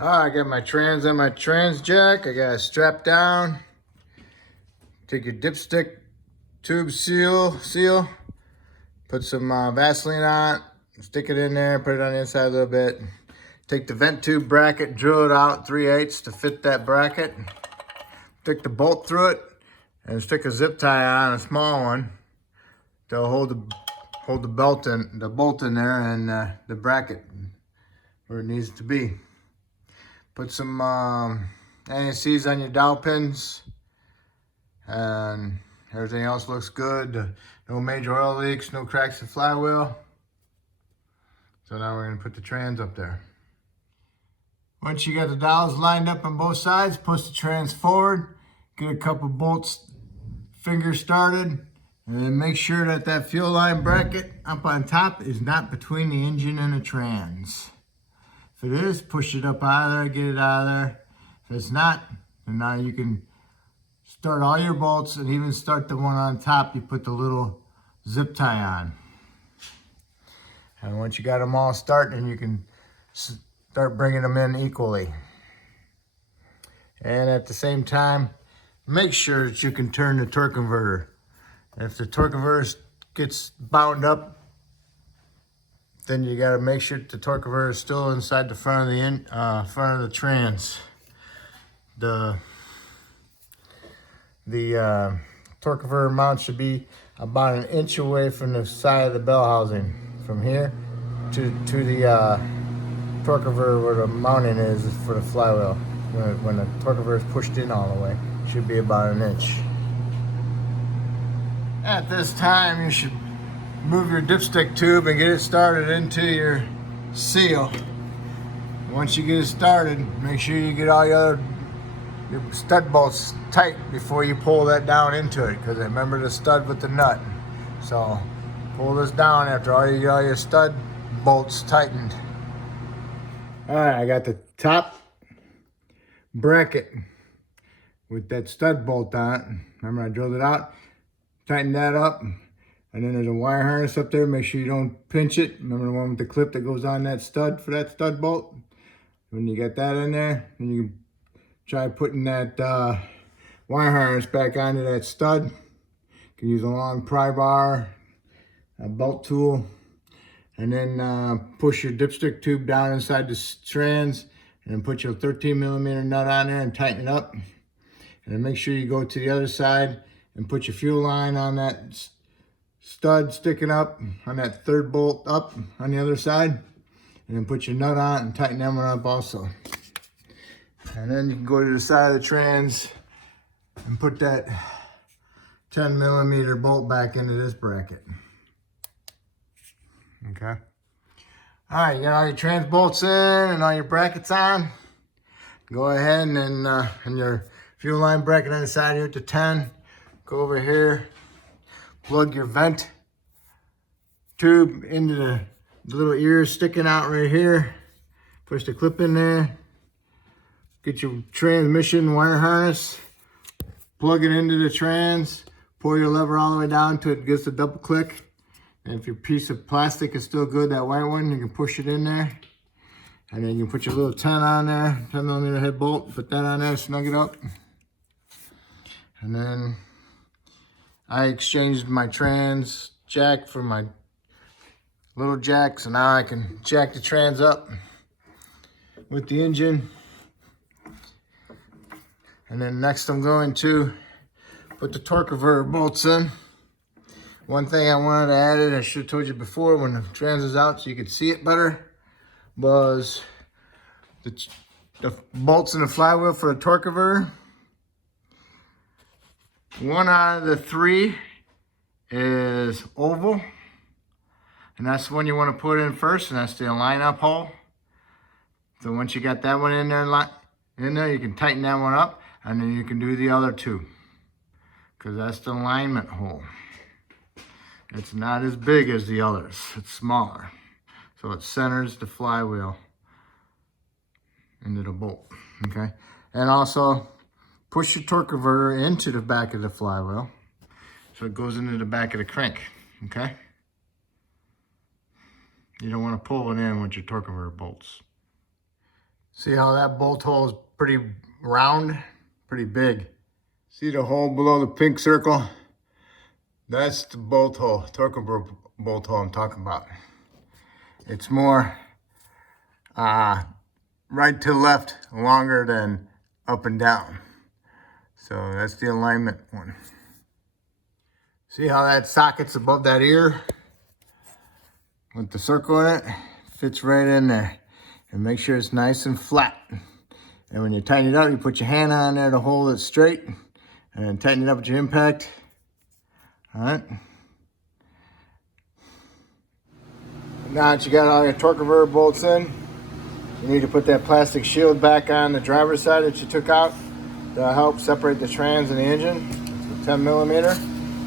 I got my trans on my trans jack. I got it strapped down. Take your dipstick tube seal, put some Vaseline on it, stick it in there, put it on the inside a little bit. Take the vent tube bracket, drill it out 3/8 to fit that bracket. Stick the bolt through it and stick a zip tie on, a small one, to hold the bolt in there and the bracket where it needs to be. Put some NACs on your dowel pins, and everything else looks good. No major oil leaks, no cracks in the flywheel. So now we're gonna put the trans up there. Once you got the dowels lined up on both sides, push the trans forward, get a couple bolts finger started, and then make sure that that fuel line bracket up on top is not between the engine and the trans. If it is, push it up out of there, get it out of there. If it's not, then now you can start all your bolts and even start the one on top. You put the little zip tie on. And once you got them all starting, you can start bringing them in equally. And at the same time, make sure that you can turn the torque converter. If the torque converter gets bound up, then you got to make sure the torque converter is still inside the front of the trans. The torque converter mount should be about 1 inch away from the side of the bell housing. From here to the torque converter where the mounting is for the flywheel. When the torque converter is pushed in all the way, it should be about 1 inch. At this time, you should move your dipstick tube and get it started into your seal. Once you get it started, make sure you get all your stud bolts tight before you pull that down into it, because remember the stud with the nut. So pull this down after you get all your stud bolts tightened. All right, I got the top bracket with that stud bolt on it. Remember, I drilled it out, tightened that up. And then there's a wire harness up there. Make sure you don't pinch it. Remember the one with the clip that goes on that stud for that stud bolt? When you get that in there, then you can try putting that wire harness back onto that stud. You can use a long pry bar, a bolt tool, and then push your dipstick tube down inside the trans, and then put your 13mm nut on there and tighten it up. And then make sure you go to the other side and put your fuel line on that stud sticking up on that third bolt up on the other side, and then put your nut on it and tighten that one up also. And then you can go to the side of the trans and put that 10mm bolt back into this bracket. Okay. All right, you got all your trans bolts in and all your brackets on. Go ahead and then and your fuel line bracket on the side here at the 10. Go over here. Plug your vent tube into the little ears sticking out right here. Push the clip in there. Get your transmission wire harness. Plug it into the trans. Pull your lever all the way down till it gets a double click. And if your piece of plastic is still good, that white one, you can push it in there. And then you can put your little 10 on there, 10mm head bolt. Put that on there, snug it up. And then I exchanged my trans jack for my little jack, so now I can jack the trans up with the engine. And then next I'm going to put the torque converter bolts in. One thing I wanted to add, I should have told you before when the trans is out so you could see it better, was the bolts in the flywheel for the torque converter. 1 out of the 3 is oval, and that's the one you want to put in first, and that's the line up hole. So once you got that one in there, you can tighten that one up, and then you can do the other 2, because that's the alignment hole. It's not as big as the others, it's smaller. So it centers the flywheel into the bolt, okay? And also, push your torque converter into the back of the flywheel so it goes into the back of the crank, okay? You don't want to pull it in with your torque converter bolts. See how that bolt hole is pretty round, pretty big. See the hole below the pink circle? That's the bolt hole, torque bolt hole I'm talking about. It's more right to left, longer than up and down. So that's the alignment one. See how that socket's above that ear with the circle in it? Fits right in there. And make sure it's nice and flat. And when you tighten it up, you put your hand on there to hold it straight. And then tighten it up with your impact. All right. Now that you got all your torque converter bolts in, you need to put that plastic shield back on the driver's side that you took out to help separate the trans and the engine. It's a 10 millimeter.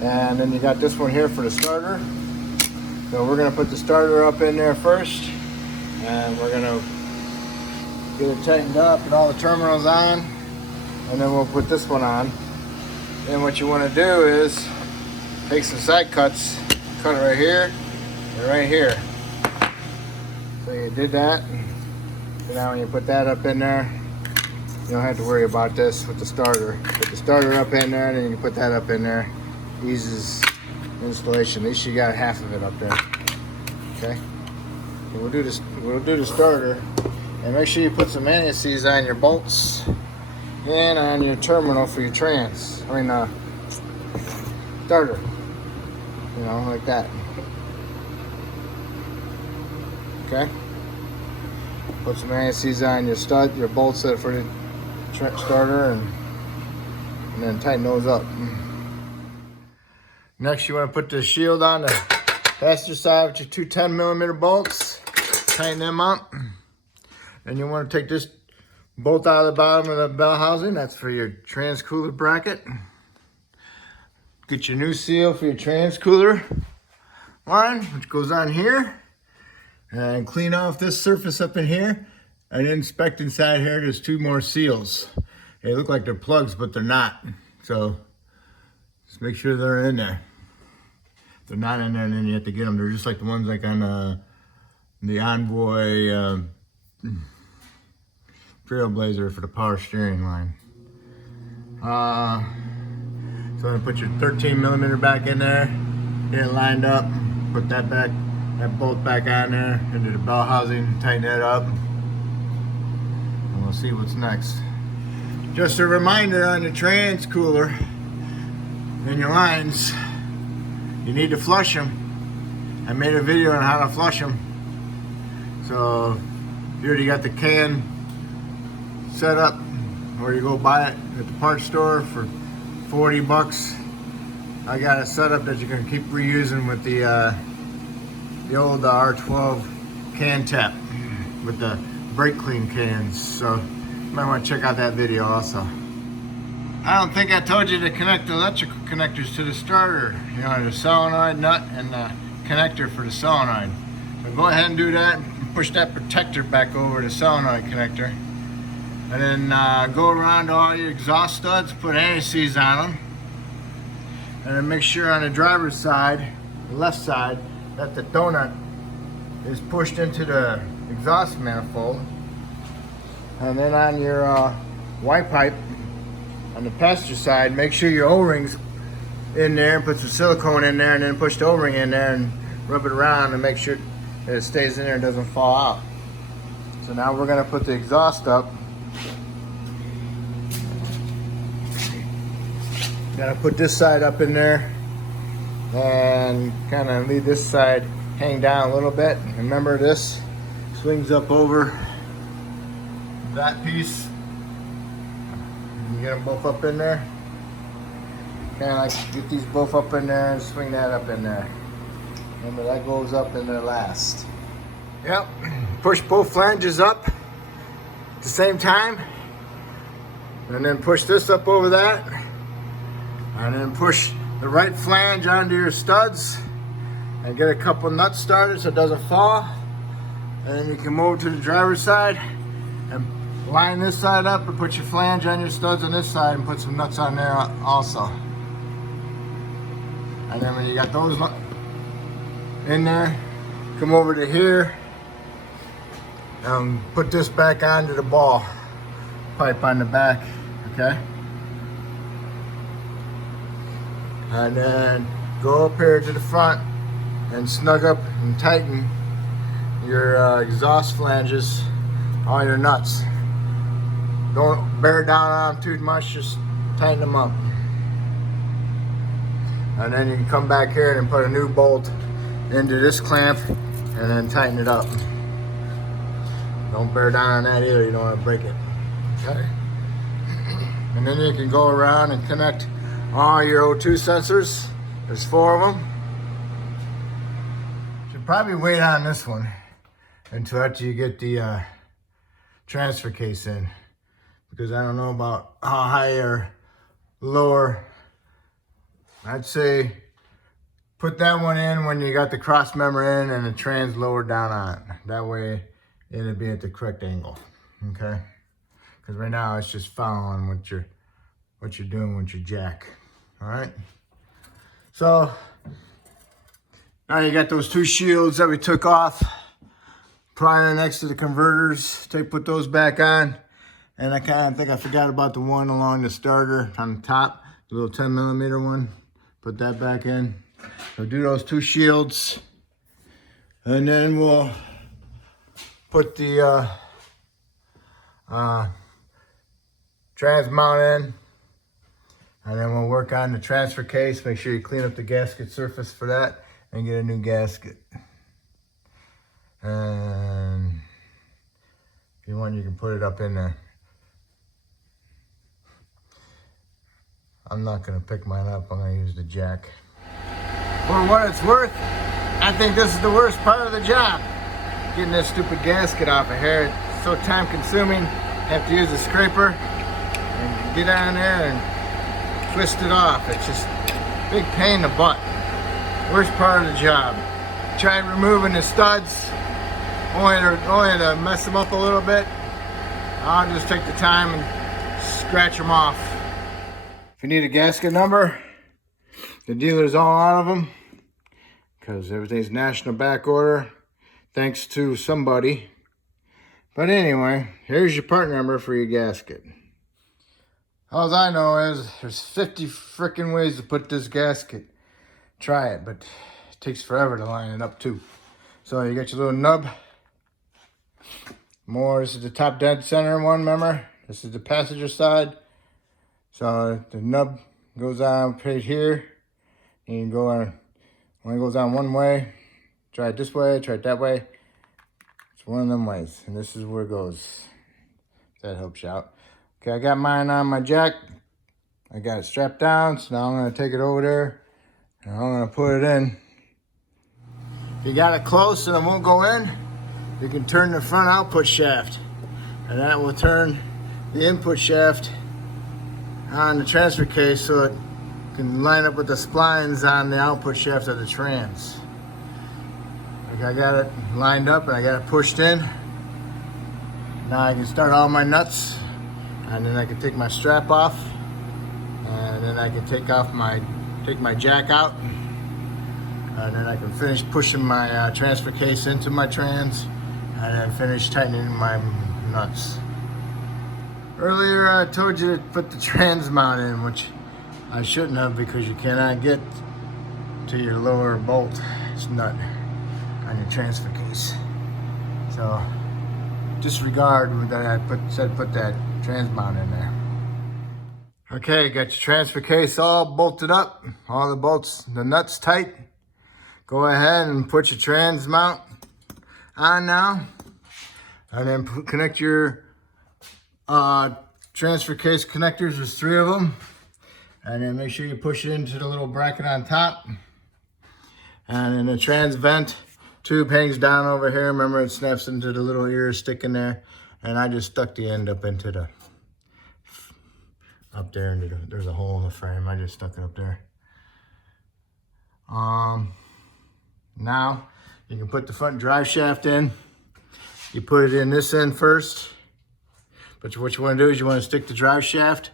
And then you got this one here for the starter. So we're gonna put the starter up in there first. And we're gonna get it tightened up and all the terminals on. And then we'll put this one on. Then what you wanna do is take some side cuts, cut it right here and right here. So you did that. So now when you put that up in there, you don't have to worry about this with the starter. Put the starter up in there and then you can put that up in there. Eases installation. At least you got half of it up there. Okay. So we'll do the starter, and make sure you put some anti-seize on your bolts and on your terminal for your trans. Starter. You know, like that. Okay. Put some anti-seize on your stud, your bolts for the starter, and then tighten those up. Next, you want to put the shield on the passenger side with your two 10 millimeter bolts. Tighten them up. Then you want to take this bolt out of the bottom of the bell housing. That's for your trans cooler bracket. Get your new seal for your trans cooler line, which goes on here. And clean off this surface up in here. And inspect inside here. There's two more seals. They look like they're plugs, but they're not. So just make sure they're in there. If they're not in there, and then you have to get them. They're just like the ones like on the Envoy Trailblazer for the power steering line. So I'm gonna put your 13 millimeter back in there, get it lined up, put that bolt back on there into the bell housing, tighten it up, and we'll see what's next. Just a reminder on the trans cooler and your lines, you need to flush them. I made a video on how to flush them. So you already got the can set up, or you go buy it at the parts store for 40 bucks. I got a setup that you can keep reusing with the old R12 can tap with the brake clean cans. So you might want to check out that video also. I don't think I told you to connect the electrical connectors to the starter. You know, the solenoid nut and the connector for the solenoid. So go ahead and do that. Push that protector back over the solenoid connector. And then go around to all your exhaust studs, put anti-seize on them. And then make sure on the driver's side, the left side, that the donut is pushed into the exhaust manifold. And then on your Y pipe, on the passenger side, make sure your O-ring's in there, put some silicone in there, and then push the O-ring in there and rub it around and make sure that it stays in there and doesn't fall out. So now we're gonna put the exhaust up. Gotta put this side up in there and kind of leave this side hang down a little bit. Remember, this swings up over that piece. You get them both up in there. Kind of like get these both up in there and swing that up in there. Remember, that goes up in there last. Yep, push both flanges up at the same time. And then push this up over that. And then push the right flange onto your studs. And get a couple nuts started so it doesn't fall. And then you can move to the driver's side and line this side up and put your flange on your studs on this side and put some nuts on there also. And then when you got those in there, come over to here, Put this back onto the ball pipe on the back, okay? And then go up here to the front and snug up and tighten your exhaust flanges, all your nuts. Don't bear down on them too much, just tighten them up. And then you can come back here and put a new bolt into this clamp and then tighten it up. Don't bear down on that either, you don't want to break it. Okay. And then you can go around and connect all your O2 sensors. There's 4 of them. Should probably wait on this one until after you get the transfer case in, because I don't know about how high or lower. I'd say put that one in when you got the cross member in and the trans lowered down on it. That way it'll be at the correct angle, okay? Because right now it's just following what you're doing with your jack, all right? So now you got those 2 shields that we took off prior next to the converters. Put those back on. And I kind of think I forgot about the one along the starter on the top, the little 10mm one. Put that back in. So do those 2 shields. And then we'll put the trans mount in. And then we'll work on the transfer case. Make sure you clean up the gasket surface for that and get a new gasket. And if you want, you can put it up in there. I'm not gonna pick mine up, I'm gonna use the jack. For what it's worth, I think this is the worst part of the job. Getting this stupid gasket off of here. It's so time consuming. Have to use a scraper and get on there and twist it off. It's just a big pain in the butt. Worst part of the job. Try removing the studs, only to mess them up a little bit. I'll just take the time and scratch them off. If you need a gasket number, the dealer's all out of them because everything's national back order, thanks to somebody. But anyway, here's your part number for your gasket. All I know is there's 50 freaking ways to put this gasket. Try it, but it takes forever to line it up too. So you got your little nub. This is the top dead center one, remember? This is the passenger side. So the nub goes on right here. And you go on, only goes on one way. Try it this way, try it that way. It's one of them ways. And this is where it goes. If that helps you out. Okay, I got mine on my jack. I got it strapped down. So now I'm going to take it over there. And I'm going to put it in. If you got it close and it won't go in, you can turn the front output shaft. And that will turn the input shaft on the transfer case so it can line up with the splines on the output shaft of the trans. Okay, I got it lined up and I got it pushed in. Now I can start all my nuts, and then I can take my strap off, and then I can take my jack out, and then I can finish pushing my transfer case into my trans, and then finish tightening my nuts. Earlier I told you to put the trans mount in, which I shouldn't have, because you cannot get to your lower bolt nut on your transfer case. So disregard that I said put that trans mount in there. Okay, got your transfer case all bolted up, all the bolts, the nuts tight. Go ahead and put your trans mount on now, and then connect your transfer case connectors. There's 3 of them, and then make sure you push it into the little bracket on top, and then the trans vent tube hangs down over here. Remember, it snaps into the little ear stick in there, and I just stuck the end up into the there's a hole in the frame. I just stuck it up there. Now you can put the front drive shaft in. You put it in this end first. But what you want to do is you want to stick the drive shaft.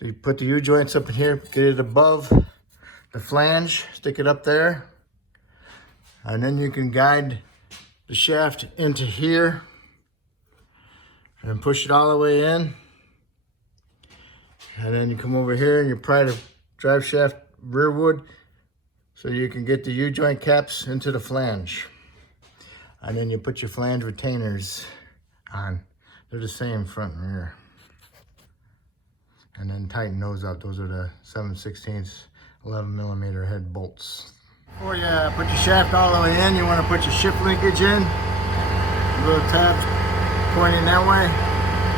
You put the U-joints up in here, get it above the flange, stick it up there. And then you can guide the shaft into here and push it all the way in. And then you come over here and you pry the drive shaft rearward so you can get the U-joint caps into the flange. And then you put your flange retainers on. They're the same front and rear. And then tighten those up. Those are the 7/16 11mm head bolts. Before you put your shaft all the way in, you want to put your shift linkage in. Little tabs pointing that way.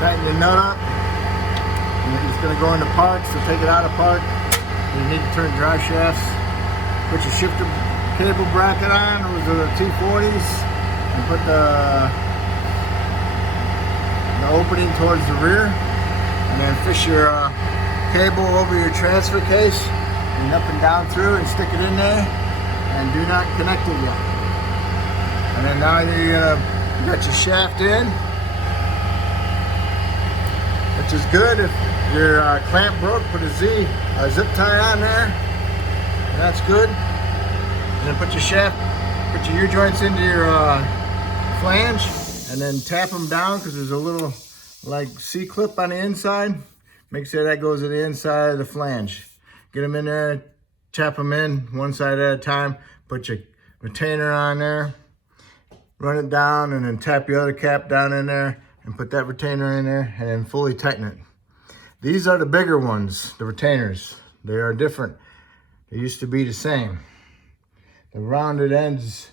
Tighten the nut up. And it's going to go into park, so take it out of park. You need to turn drive shafts. Put your shifter cable bracket on. Those are the T40s. And put the opening towards the rear. And then fish your cable over your transfer case. And up and down through and stick it in there. And do not connect it yet. And then now you got your shaft in, which is good. If your clamp broke, put a zip tie on there. And that's good. And then put your shaft, put your U-joints into your flange, and then tap them down because there's a little like C-clip on the inside. Make sure that goes to the inside of the flange. Get them in there, tap them in one side at a time. Put your retainer on there, run it down, and then tap your other cap down in there and put that retainer in there and then fully tighten it. These are the bigger ones, the retainers. They are different. They used to be the same. The rounded ends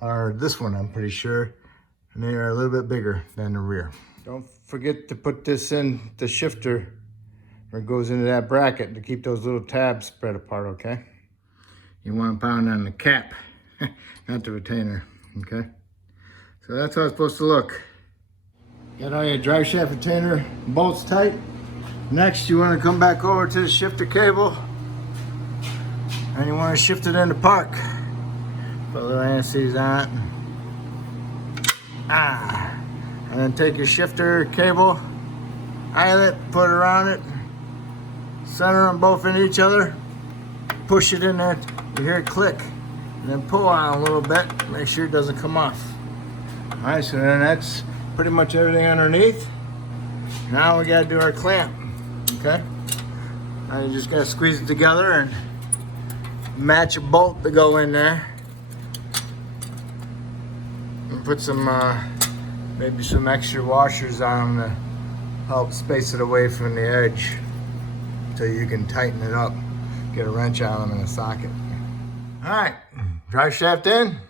are this one, I'm pretty sure, and they are a little bit bigger than the rear. Don't forget to put this in the shifter where it goes into that bracket to keep those little tabs spread apart, okay? You want to pound on the cap, not the retainer, okay? So that's how it's supposed to look. Got all your drive shaft retainer bolts tight. Next, you want to come back over to the shifter cable and you want to shift it into park. Put little anti-seize on it. And then take your shifter cable, eyelet, put it around it, center them both in each other, push it in there. You hear it click, and then pull on a little bit, make sure it doesn't come off. All right, so then that's pretty much everything underneath. Now we gotta do our clamp, okay? Now you just gotta squeeze it together and match a bolt to go in there. And put some, maybe some extra washers on them to help space it away from the edge so you can tighten it up. Get a wrench on them in a socket. All right, drive shaft in.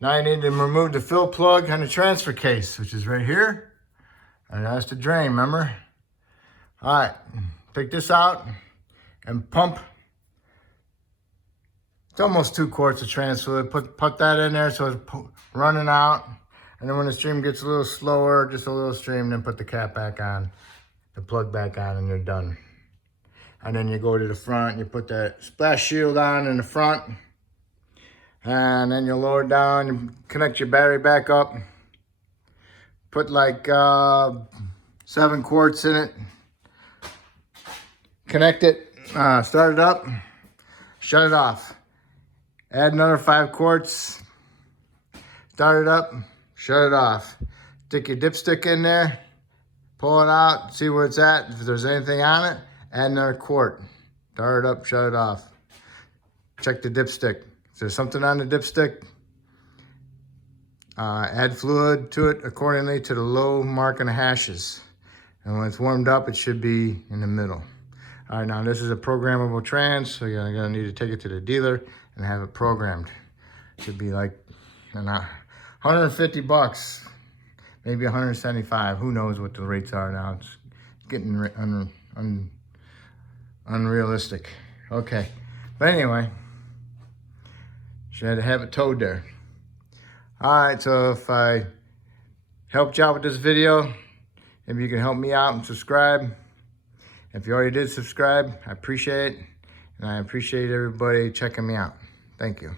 Now you need to remove the fill plug on the transfer case, which is right here. And that's the drain, remember? All right, take this out and pump. It's almost 2 quarts of transfer fluid. Put that in there so it's running out. And then when the stream gets a little slower, just a little stream, then put the cap back on, the plug back on, and you're done. And then you go to the front, you put that splash shield on in the front, and then you lower it down, you connect your battery back up, put like 7 quarts in it, connect it, start it up, shut it off. Add another 5 quarts, start it up, shut it off. Stick your dipstick in there, pull it out, see where it's at, if there's anything on it. Add another quart, start it up, shut it off. Check the dipstick. If there's something on the dipstick, add fluid to it accordingly to the low mark and the hashes. And when it's warmed up, it should be in the middle. All right, now this is a programmable trans, so you're gonna need to take it to the dealer and have it programmed. It should be like 150 bucks, maybe 175. Who knows what the rates are now? It's getting unrealistic. Okay, but anyway, should have it towed there. All right, so if I helped you out with this video, maybe you can help me out and subscribe. If you already did subscribe, I appreciate it. And I appreciate everybody checking me out. Thank you.